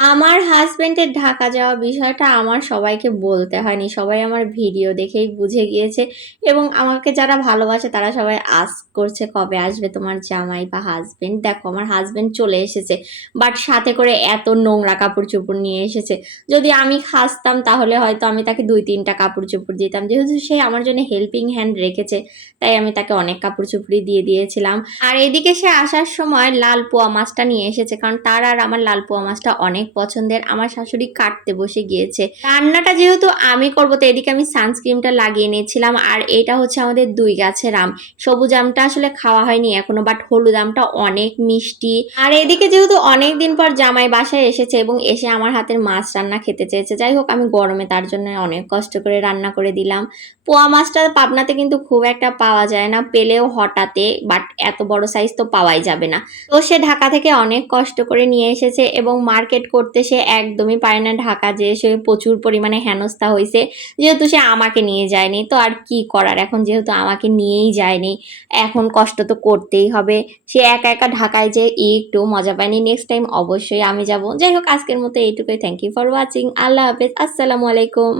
আমার হাসব্যান্ডের ঢাকা যাওয়া বিষয়টা আমার সবাইকে বলতে হয়নি। সবাই আমার ভিডিও দেখেই বুঝে গিয়েছে এবং আমাকে যারা ভালোবাসে তারা সবাই আস্ক করছে, "কবে আসবে তোমার জামাই বা হাসব্যান্ড?" দেখো আমার হাসব্যান্ড চলে এসেছে। বাট সাথে করে এত নোংরা কাপড়-চোপড় নিয়ে এসেছে। যদি আমি খাসতাম তাহলে হয়তো আমি তাকে ২-৩ টা কাপড়-চোপড় দিতাম। যেহেতু সে আমার জন্য হেল্পিং হ্যান্ড রেখেছে, তাই আমি তাকে অনেক কাপড়-চোপড়ই দিয়ে দিয়েছিলাম। আর এদিকে সে আসার সময় লাল পোয়া মাছটা নিয়ে এসেছে, কারণ তার আর আমার লাল পোয়া মাছটা অনেক পছন্দের। আমার শাশুড়ি কাটতে বসে গিয়েছে। রান্নাটা যেহেতু আমি করবো, তো এদিকে আমি সানস্ক্রিনটা লাগিয়ে নিয়েছিলাম। আর এটা হচ্ছে আমাদের ২ গাছের আম। সবুজ আমটা আসলে খাওয়া হয়নি এখনো, বাট হলুদ আমটা অনেক মিষ্টি। আর এদিকে যেহেতু অনেকদিন পর জামাই বাসায় এসেছে এবং এসে আমার হাতের মাছ রান্না খেতে চেয়েছে, যাই হোক আমি গরমে তার জন্য অনেক কষ্ট করে রান্না করে দিলাম। পোয়া মাছটা পাবনাতে কিন্তু খুব একটা পাওয়া যায় না, পেলেও হঠাতে, বাট এত বড় সাইজ তো পাওয়াই যাবে না। তো সে ঢাকা থেকে অনেক কষ্ট করে নিয়ে এসেছে এবং মার্কেট করতে সে একদমই পারে না। ঢাকা যেয়ে সে প্রচুর পরিমাণে হেনস্থা হয়েছে, যেহেতু সে আমাকে নিয়ে যায়নি। তো আর কি করার, এখন যেহেতু আমাকে নিয়েই যায়নি, এখন কষ্ট তো করতেই হবে। সে একা একা ঢাকায় যেয়ে একটু মজা পায়নি। নেক্সট টাইম অবশ্যই আমি যাব। যাই হোক আজকের মতো এইটুকুই। Thank you for watching. আল্লাহ হাফেজ। আসসালামু আলাইকুম।